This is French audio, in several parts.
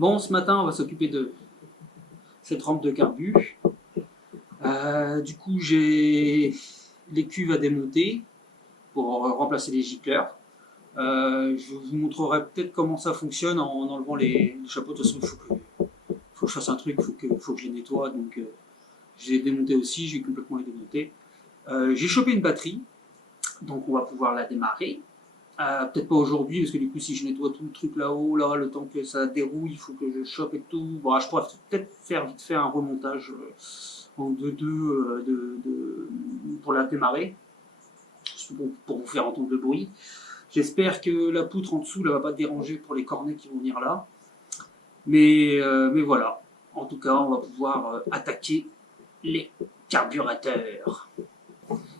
Bon, ce matin, on va s'occuper de cette rampe de carbu. Du coup, j'ai les cuves à démonter pour remplacer les gicleurs. Je vous montrerai peut-être comment ça fonctionne en enlevant les chapeaux. De toute façon, il faut que je fasse un truc, il faut que je les nettoie. Donc, j'ai démonté aussi, j'ai complètement les démonté. J'ai chopé une batterie, donc on va pouvoir la démarrer. Peut-être pas aujourd'hui, parce que du coup, si je nettoie tout le truc là-haut, là, le temps que ça dérouille, il faut que je chope et tout. Bon, je pourrais peut-être faire vite fait un remontage en 2-2 pour la démarrer, pour vous faire entendre le bruit. J'espère que la poutre en dessous ne va pas déranger pour les cornets qui vont venir là. Mais voilà. En tout cas, on va pouvoir attaquer les carburateurs.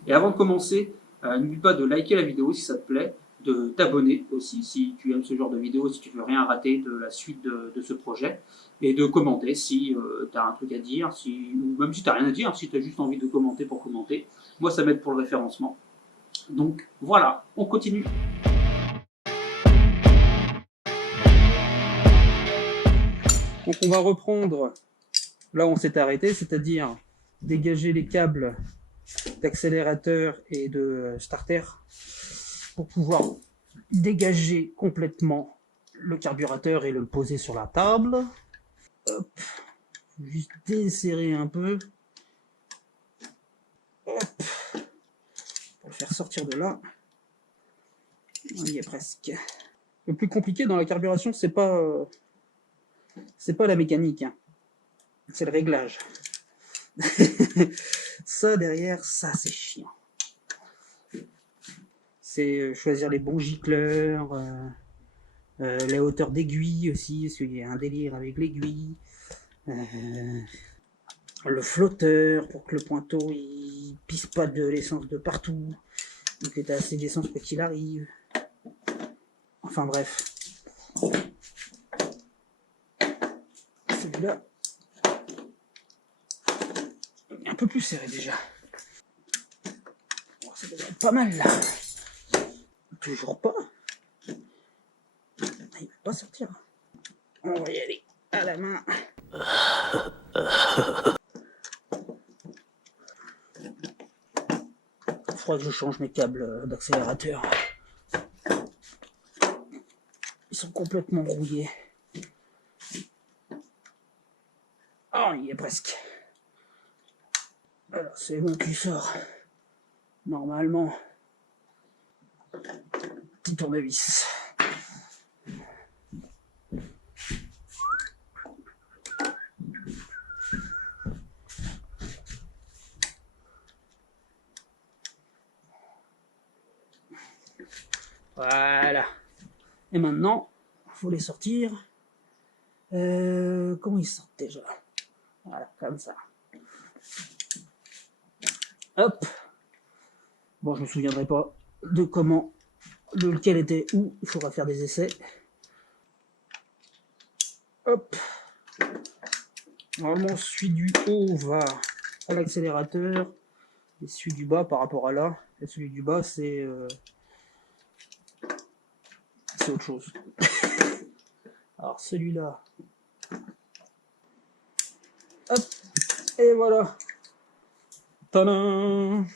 Et avant de commencer, n'oublie pas de liker la vidéo si ça te plaît, de t'abonner aussi si tu aimes ce genre de vidéo, si tu veux rien rater de la suite de ce projet, et de commenter si tu as un truc à dire, ou même si tu n'as rien à dire, si tu as juste envie de commenter pour commenter. Moi, ça m'aide pour le référencement. Donc voilà, on continue. Donc on va reprendre là où on s'est arrêté, c'est-à-dire dégager les câbles d'accélérateur et de starter pour pouvoir dégager complètement le carburateur et le poser sur la table. Hop, juste desserrer un peu. Hop, pour le faire sortir de là. On y est presque. Le plus compliqué dans la carburation, c'est pas la mécanique, hein. C'est le réglage. Ça derrière, ça c'est chiant. C'est choisir les bons gicleurs, les hauteurs d'aiguille aussi, parce qu'il y a un délire avec l'aiguille. Le flotteur pour que le pointeau il pisse pas de l'essence de partout, donc que tu as assez d'essence quoi qu'il arrive. Enfin bref. Celui-là un peu plus serré déjà. Bon, ça devrait être pas mal là. Toujours pas. Il va pas sortir. On va y aller à la main. Il faudra que je change mes câbles d'accélérateur. Ils sont complètement rouillés. Oh, il y est presque. Alors, c'est bon, tu sors. Normalement. Petit tournevis. Voilà. Et maintenant, il faut les sortir. Comment ils sortent déjà? Voilà, comme ça. Hop. Bon, je me souviendrai pas de comment, lequel était où. Il faudra faire des essais. Hop. Normalement, celui du haut va à l'accélérateur. Et celui du bas par rapport à là. Et celui du bas, c'est autre chose. Alors, celui-là. Hop. Et voilà. Tadam!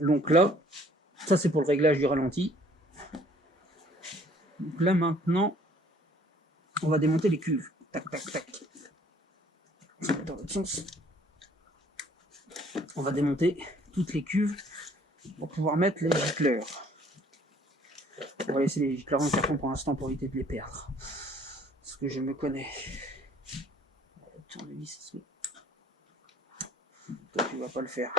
Donc là, ça c'est pour le réglage du ralenti. Donc là maintenant, on va démonter les cuves. Tac, tac, tac. Dans l'autre sens. On va démonter toutes les cuves pour pouvoir mettre les gicleurs. On va laisser les gicleurs en carton pour l'instant pour éviter de les perdre. Parce que je me connais. Tournevis, toi tu vas pas le faire.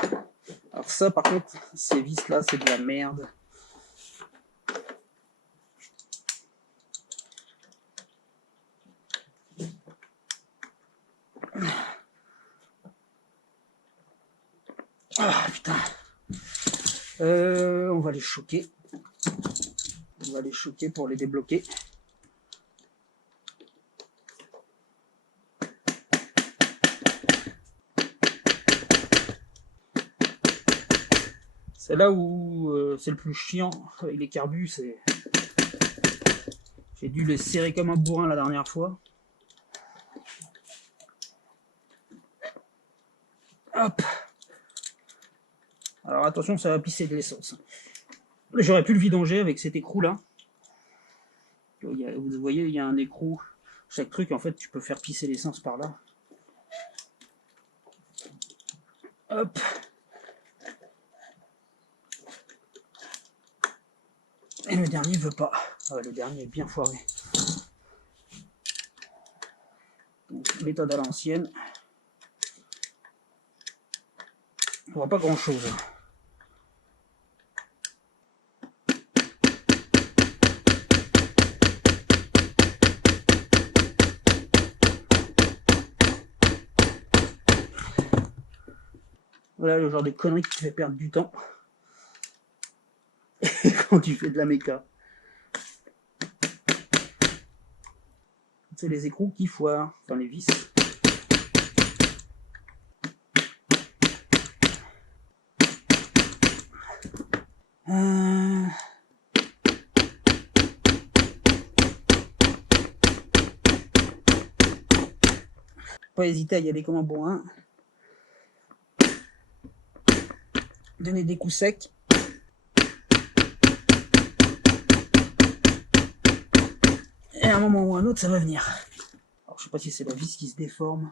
Alors ça par contre, ces vis là c'est de la merde. Ah putain. On va les choquer. On va les choquer pour les débloquer. C'est là où c'est le plus chiant avec les carbus, c'est J'ai dû les serrer comme un bourrin la dernière fois. Hop. Alors attention, ça va pisser de l'essence. J'aurais pu le vidanger avec cet écrou là. Vous voyez, il y a un écrou. Chaque truc, en fait, tu peux faire pisser l'essence par là. Hop. Et le dernier veut pas. Ah ouais, le dernier est bien foiré. Donc, méthode à l'ancienne. On voit pas grand chose. Voilà le genre de conneries qui te fait perdre du temps quand tu fais de la méca. C'est les écrous qui foirent, enfin les vis. Pas hésiter à y aller comme un bourrin. Donner des coups secs. Et à un moment ou à un autre, ça va venir. Alors, je sais pas si c'est la vis qui se déforme.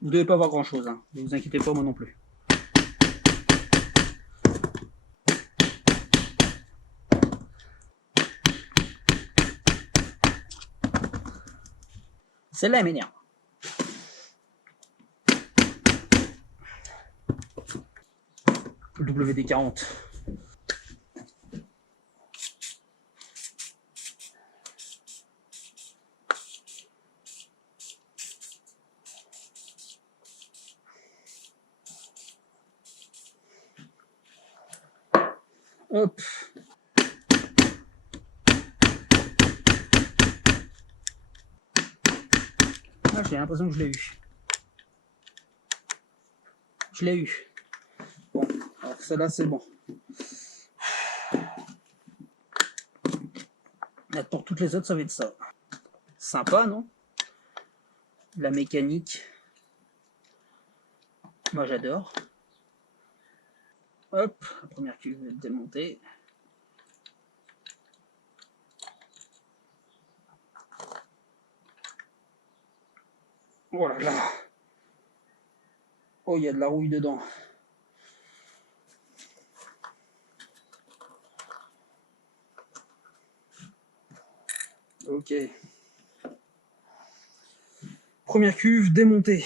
Vous devez pas voir grand chose, hein. Ne vous inquiétez pas, moi non plus. Celle-là, elle m'énerve. Le WD-40. Hop. Ah, j'ai l'impression que je l'ai eu. Je l'ai eu. Bon, alors celle-là, c'est bon. Pour toutes les autres, ça va être ça. Sympa, non? La mécanique. Moi, j'adore. Hop, la première cuve est démontée. Oh là là. Oh, il y a de la rouille dedans. Ok. Première cuve démontée.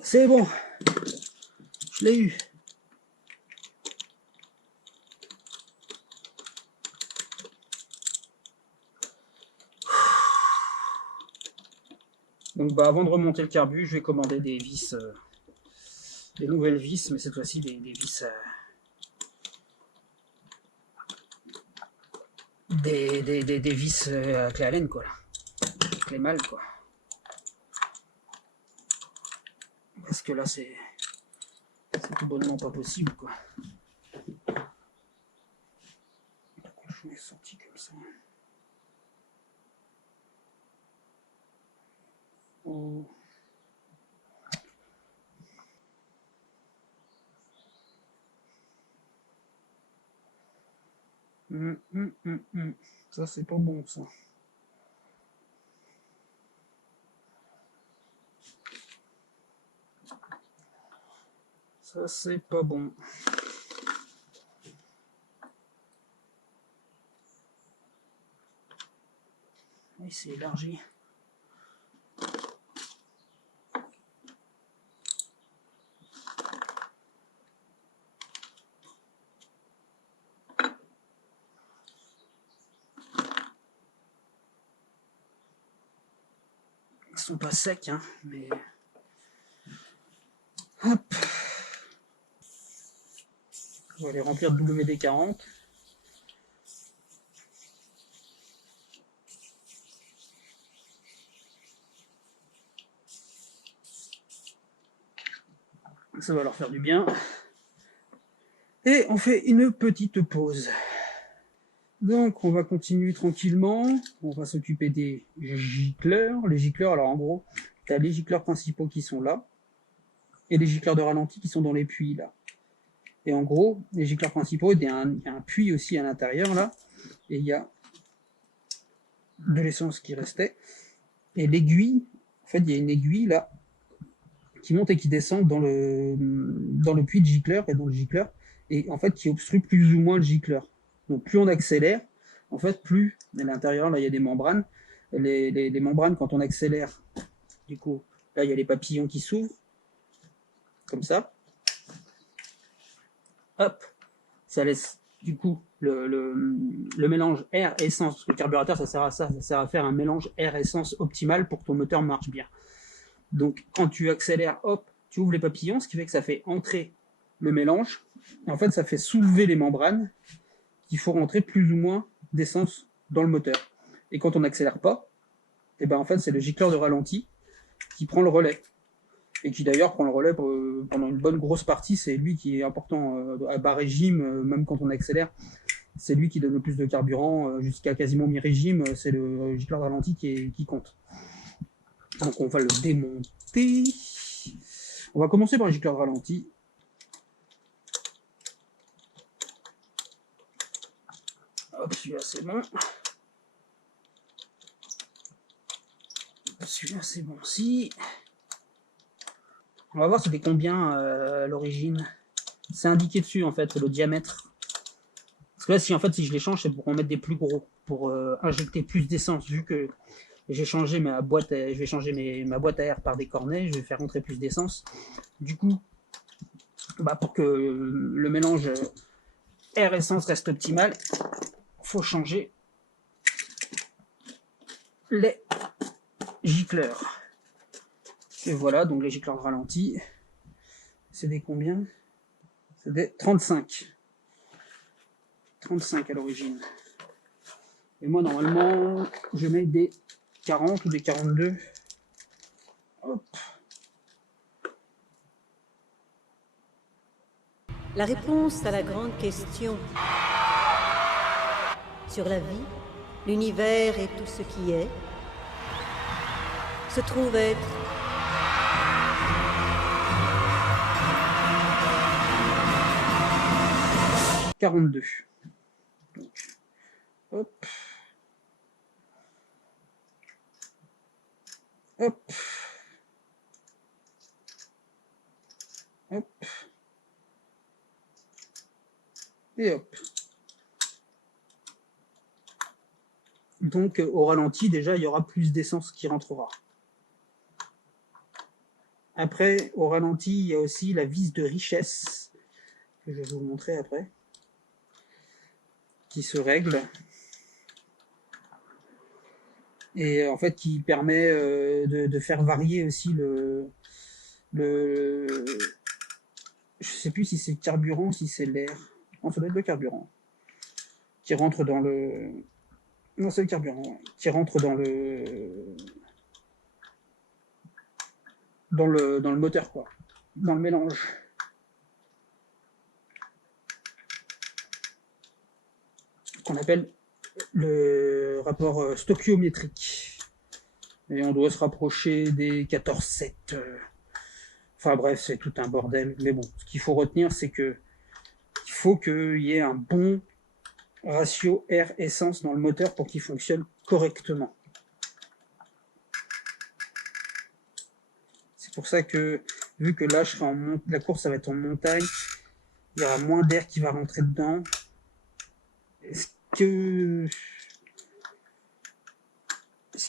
C'est bon. Je l'ai eu. Donc bah avant de remonter le carbu, je vais commander des vis, des nouvelles vis, mais cette fois-ci des vis, des vis à clé Allen quoi, clé mâle quoi. Parce que là c'est tout bonnement pas possible quoi. Pourquoi je m'ai sorti comme ça? Oh. Ça c'est pas bon ça. Ça c'est pas bon. Il s'est élargi. Ils sont pas secs hein, mais hop. On va les remplir de WD-40. Ça va leur faire du bien. Et on fait une petite pause. Donc on va continuer tranquillement. On va s'occuper des gicleurs. Les gicleurs, alors en gros, tu as les gicleurs principaux qui sont là, et les gicleurs de ralenti qui sont dans les puits là. Et en gros, les gicleurs principaux, il y a un puits aussi à l'intérieur là, et il y a de l'essence qui restait. Et l'aiguille, en fait, il y a une aiguille là qui monte et qui descend dans le puits de gicleur et dans le gicleur, et en fait qui obstrue plus ou moins le gicleur. Donc plus on accélère, en fait, plus à l'intérieur là il y a des membranes. Les membranes, quand on accélère, du coup, là il y a les papillons qui s'ouvrent, comme ça. Hop, ça laisse du coup le mélange air-essence, parce que le carburateur ça sert à ça sert à faire un mélange air-essence optimal pour que ton moteur marche bien. Donc quand tu accélères, hop, tu ouvres les papillons, ce qui fait que ça fait entrer le mélange. En fait, ça fait soulever les membranes qu'il faut rentrer plus ou moins d'essence dans le moteur. Et quand on n'accélère pas, et ben en fait c'est le gicleur de ralenti qui prend le relais. Et qui d'ailleurs prend le relais pendant une bonne grosse partie, c'est lui qui est important à bas régime, même quand on accélère. C'est lui qui donne le plus de carburant, jusqu'à quasiment mi-régime, c'est le gicleur de ralenti qui compte. Donc on va le démonter. On va commencer par le gicleur de ralenti. Hop, celui-là c'est bon. Celui-là c'est bon aussi. On va voir c'était combien à l'origine. C'est indiqué dessus en fait, le diamètre. Parce que là, si je les change, c'est pour en mettre des plus gros, pour injecter plus d'essence, vu que j'ai changé ma boîte, je vais changer ma boîte à air par des cornets, je vais faire rentrer plus d'essence. Du coup, pour que le mélange air-essence reste optimal, faut changer les gicleurs. Et voilà, donc les gicleurs de ralenti, c'est des combien? C'est des 35. 35 à l'origine. Et moi, normalement, je mets des 40 ou des 42. Hop. La réponse à la grande question sur la vie, l'univers et tout ce qui est se trouve être « 42. Donc, hop. Hop. Hop. Et hop. Donc au ralenti, déjà, il y aura plus d'essence qui rentrera. Après, au ralenti, il y a aussi la vis de richesse, que je vais vous montrer après, qui se règle. Et en fait, qui permet de faire varier aussi le... Je sais plus si c'est le carburant, si c'est l'air. Non, ça doit être le carburant. Qui rentre dans le... Non, c'est le carburant, ouais. Qui rentre dans le moteur, quoi. Dans le mélange. Qu'on appelle le rapport stoichiométrique. Et on doit se rapprocher des 14,7. Enfin bref, c'est tout un bordel. Mais bon, ce qu'il faut retenir, c'est que il faut qu'il y ait un bon ratio air-essence dans le moteur pour qu'il fonctionne correctement. C'est pour ça que, vu que là, la course, ça va être en montagne, il y aura moins d'air qui va rentrer dedans. Est-ce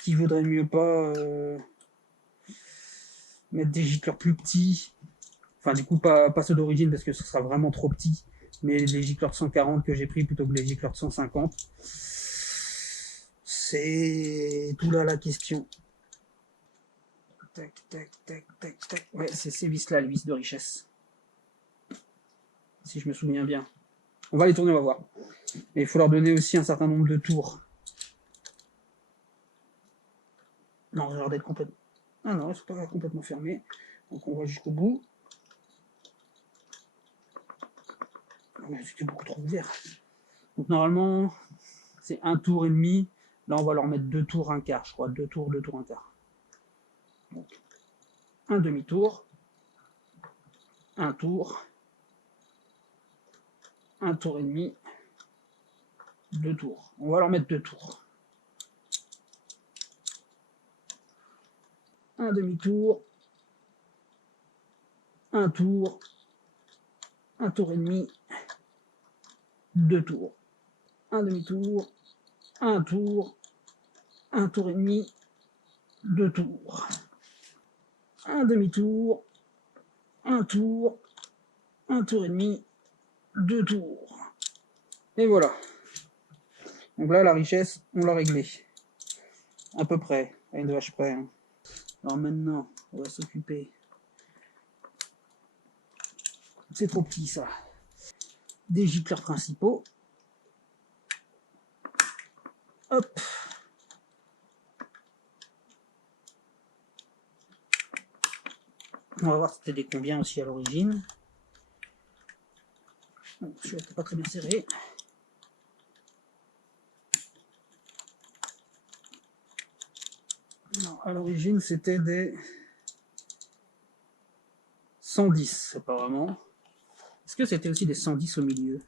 qu'il vaudrait mieux pas mettre des gicleurs plus petits? Enfin, du coup, pas ceux d'origine, parce que ce sera vraiment trop petit, mais les gicleurs de 140 que j'ai pris plutôt que les gicleurs de 150. C'est tout là la question. Tac, tac, tac, tac, tac. Ouais, c'est ces vis-là, les vis de richesse. Si je me souviens bien. On va les tourner, on va voir. Et il faut leur donner aussi un certain nombre de tours. Non, j'ai l'air d'être complètement... Ah non, ils ne sont pas complètement fermés. Donc on va jusqu'au bout. mais c'était beaucoup trop ouvert. Donc normalement, c'est un tour et demi. Là, on va leur mettre 2 tours, un quart, je crois. 2 tours, 2 tours, un quart. Donc, un demi-tour. Un tour. Un tour et demi. 2 tours. On va leur mettre 2 tours. Un demi-tour. Un tour. Un tour et demi. 2 tours. Un demi-tour. Un tour. Un tour et demi. 2 tours. Un demi-tour. Un tour. Un tour et demi. 2 tours. Et voilà. Donc là, la richesse, on l'a réglée. À peu près, à une vache près. Hein. Alors maintenant, on va s'occuper. C'est trop petit ça. Des gicleurs principaux. Hop. On va voir c'était des combien aussi à l'origine. Bon, celui-là n'est pas très bien serré. Non, à l'origine c'était des 110 apparemment. Est-ce que c'était aussi des 110 au milieu?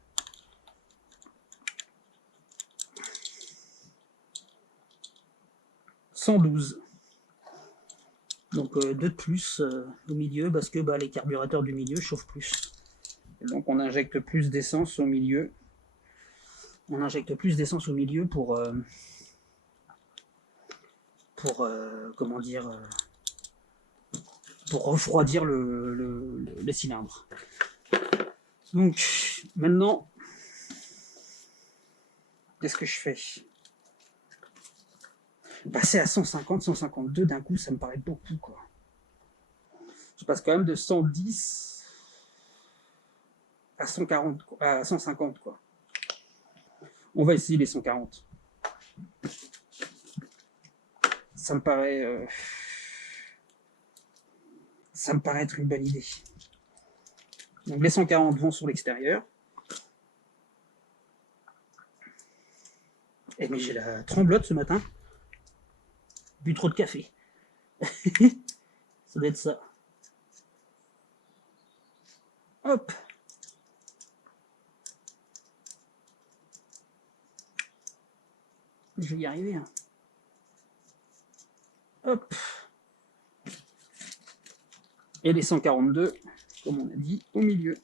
« 112. Donc 2 de plus au milieu parce que les carburateurs du milieu chauffent plus. Et donc on injecte plus d'essence au milieu. On injecte plus d'essence au milieu pour comment dire, pour refroidir le cylindre. Donc maintenant, qu'est-ce que je fais? Passer à 150, 152 d'un coup, ça me paraît beaucoup, quoi. Je passe quand même de 110 à 140, à 150, quoi. On va essayer les 140. Ça me paraît être une bonne idée. Donc les 140 vont sur l'extérieur. Et mais j'ai la tremblote ce matin. Bu trop de café. Ça doit être ça. Hop. Je vais y arriver. Hein. Hop. Et les 142, comme on a dit, au milieu.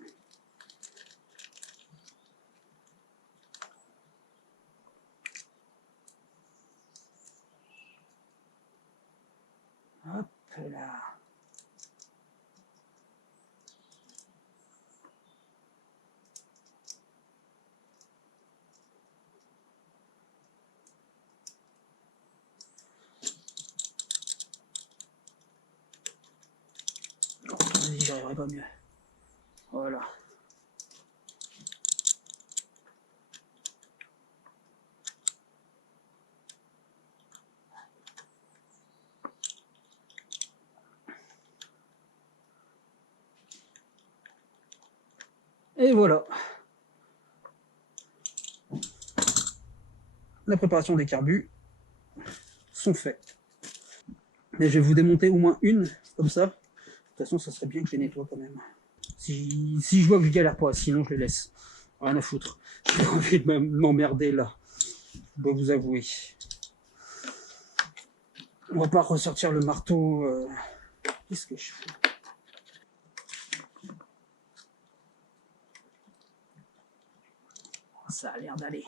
Hop là. Vas-y, j'y arriverai pas mieux. Voilà. Et voilà. La préparation des carbus sont faits. Mais je vais vous démonter au moins une, comme ça. De toute façon, ça serait bien que je les nettoie quand même. Si je vois que je galère pas, sinon je les laisse. Rien à foutre. J'ai pas envie de m'emmerder là. Je dois vous avouer. On va pas ressortir le marteau. Qu'est-ce que je fais? Ça a l'air d'aller.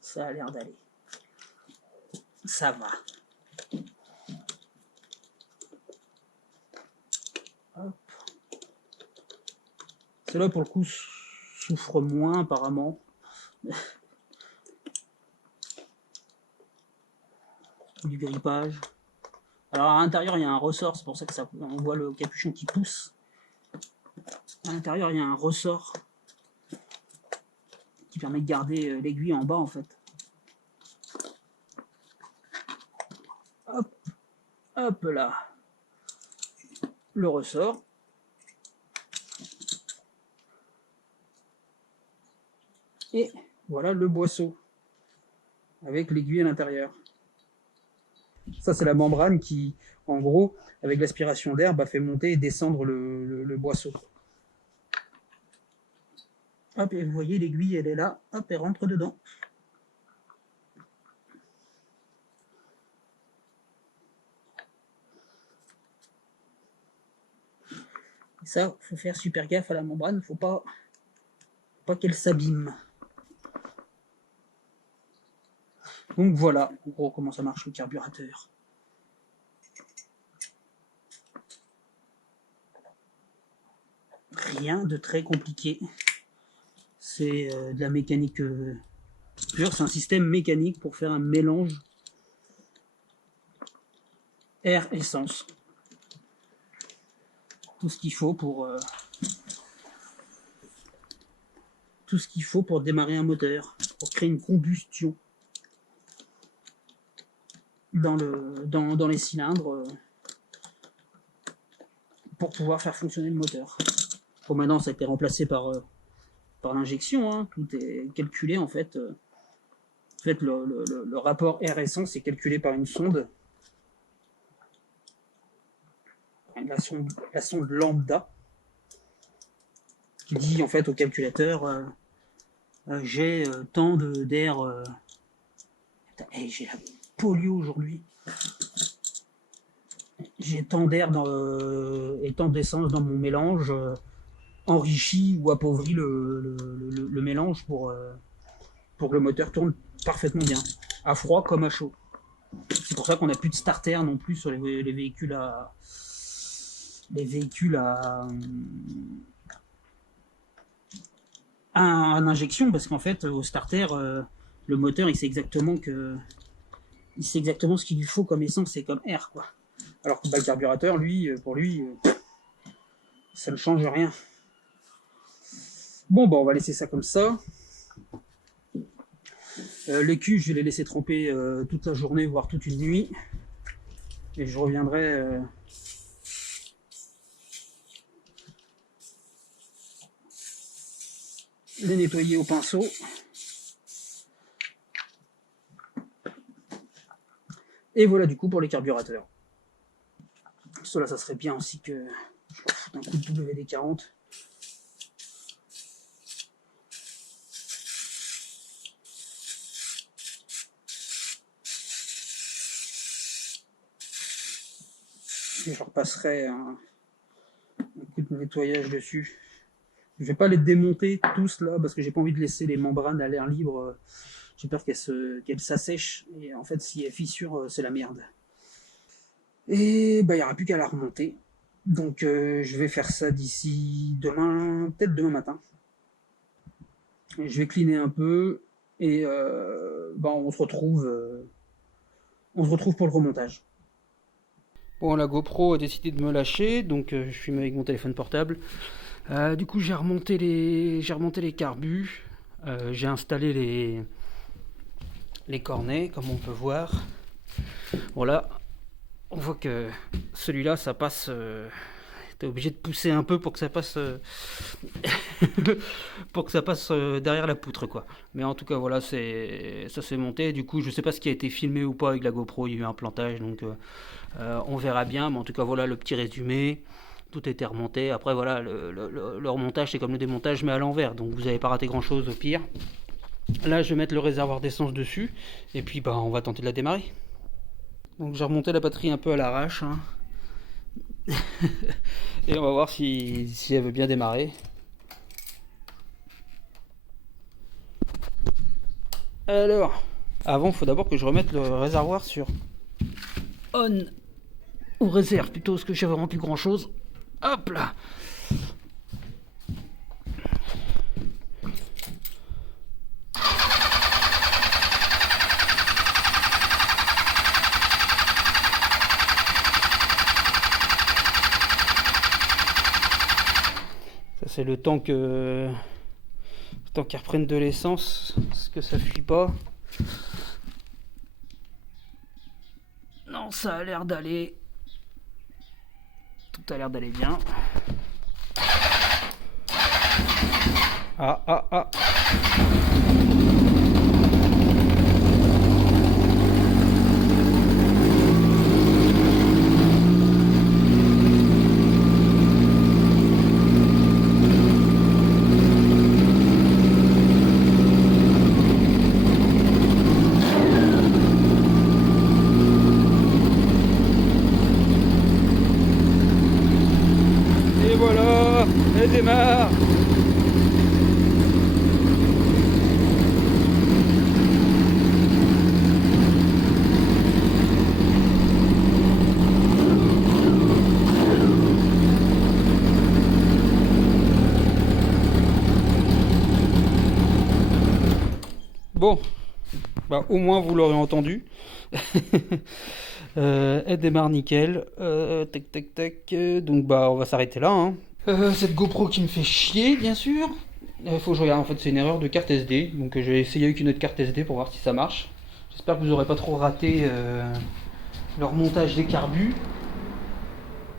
Ça a l'air d'aller. Ça va. Hop. Celle-là, pour le coup, souffre moins, apparemment. Du grippage. Alors, à l'intérieur, il y a un ressort. C'est pour ça que on voit le capuchon qui pousse. À l'intérieur, il y a un ressort qui permet de garder l'aiguille en bas, en fait. Hop, hop là. Le ressort. Et voilà le boisseau, avec l'aiguille à l'intérieur. Ça, c'est la membrane qui, en gros, avec l'aspiration d'air, fait monter et descendre le boisseau. Hop, et vous voyez, l'aiguille, elle est là. Hop, elle rentre dedans. Et ça, faut faire super gaffe à la membrane. Faut pas qu'elle s'abîme. Donc voilà, en gros, comment ça marche le carburateur. Rien de très compliqué. C'est de la mécanique pure. C'est un système mécanique pour faire un mélange air-essence. Tout ce qu'il faut pour démarrer un moteur, pour créer une combustion dans les cylindres pour pouvoir faire fonctionner le moteur. Bon, maintenant, ça a été remplacé par l'injection. Hein. Tout est calculé, en fait. Le rapport air-essence est calculé par une sonde. La sonde lambda, qui dit, en fait, au calculateur, j'ai tant d'air... j'ai la polio aujourd'hui. J'ai tant d'air et tant d'essence dans mon mélange, enrichi ou appauvri le mélange pour que le moteur tourne parfaitement bien, à froid comme à chaud. C'est pour ça qu'on n'a plus de starter non plus sur les véhicules à injection, parce qu'en fait au starter le moteur il sait exactement ce qu'il lui faut comme essence et comme air, quoi. Alors que le carburateur, pour lui, ça ne change rien. Bon, on va laisser ça comme ça. Les culs, je vais les laisser tremper toute la journée, voire toute une nuit. Et je reviendrai les nettoyer au pinceau. Et voilà du coup pour les carburateurs. Cela, ça serait bien aussi que je leur foute un coup de WD-40. Et je leur passerai un coup de nettoyage dessus. Je vais pas les démonter tous là parce que j'ai pas envie de laisser les membranes à l'air libre. J'ai peur qu'elles s'assèchent et en fait si elles fissurent c'est la merde. Et il n'y aura plus qu'à la remonter. Donc je vais faire ça d'ici demain, peut-être demain matin. Et je vais cleaner un peu et on se retrouve pour le remontage. Bon, la GoPro a décidé de me lâcher, donc je filme avec mon téléphone portable. Du coup j'ai remonté les carbus, j'ai installé les cornets comme on peut voir. Voilà, on voit que celui-là ça passe, t'es obligé de pousser un peu pour que ça passe derrière la poutre, quoi. Mais en tout cas voilà, ça s'est monté. Du coup je sais pas ce qui a été filmé ou pas avec la GoPro, il y a eu un plantage, donc on verra bien. Mais en tout cas voilà le petit résumé. Tout était remonté. Après voilà, le remontage c'est comme le démontage mais à l'envers, donc vous n'avez pas raté grand chose au pire. Là je vais mettre le réservoir d'essence dessus et puis on va tenter de la démarrer. Donc j'ai remonté la batterie un peu à l'arrache, hein. Et on va voir si elle veut bien démarrer. Alors, avant il faut d'abord que je remette le réservoir sur on ou réserve plutôt, parce que j'avais vraiment plus grand chose. Hop là. Ça c'est le temps qu'elle reprenne de l'essence, parce que ça fuit pas. Non, ça a l'air d'aller. Tout a l'air d'aller bien. Ah. démarre. Bon, bah, au moins vous l'aurez entendu. Elle démarre nickel. Tac tac tac. Donc bah on va s'arrêter là. Hein. Cette GoPro qui me fait chier, bien sûr. Il faut que je regarde. En fait, c'est une erreur de carte SD. Donc je vais essayer avec une autre carte SD pour voir si ça marche. J'espère que vous n'aurez pas trop raté le remontage des carbus.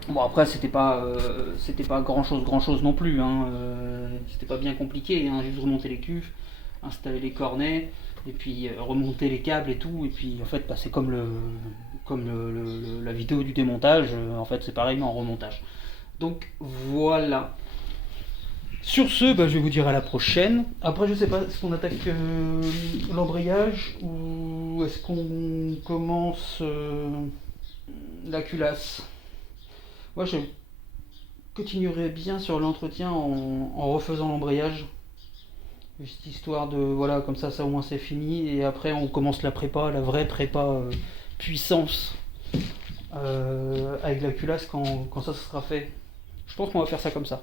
Bon après c'était pas grand chose non plus. Hein. C'était pas bien compliqué. Hein. Juste remonter les cuves, installer les cornets. Et puis remonter les câbles et tout, et puis en fait bah, c'est comme la vidéo du démontage, en fait c'est pareil mais en remontage. Donc voilà. Sur ce, bah, je vais vous dire à la prochaine. Après je sais pas, est-ce qu'on attaque l'embrayage ou est-ce qu'on commence la culasse? Moi je continuerai bien sur l'entretien en refaisant l'embrayage. Juste histoire de, voilà, comme ça au moins c'est fini, et après on commence la prépa, la vraie prépa puissance avec la culasse quand ça sera fait. Je pense qu'on va faire ça comme ça.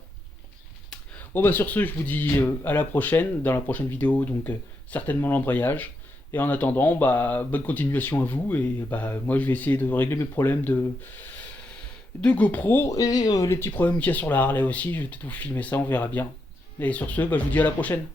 Bon bah sur ce, je vous dis à la prochaine, dans la prochaine vidéo, donc certainement l'embrayage. Et en attendant, bah bonne continuation à vous, et bah moi je vais essayer de régler mes problèmes de GoPro, et les petits problèmes qu'il y a sur la Harley aussi, je vais peut-être vous filmer ça, on verra bien. Et sur ce, bah, je vous dis à la prochaine.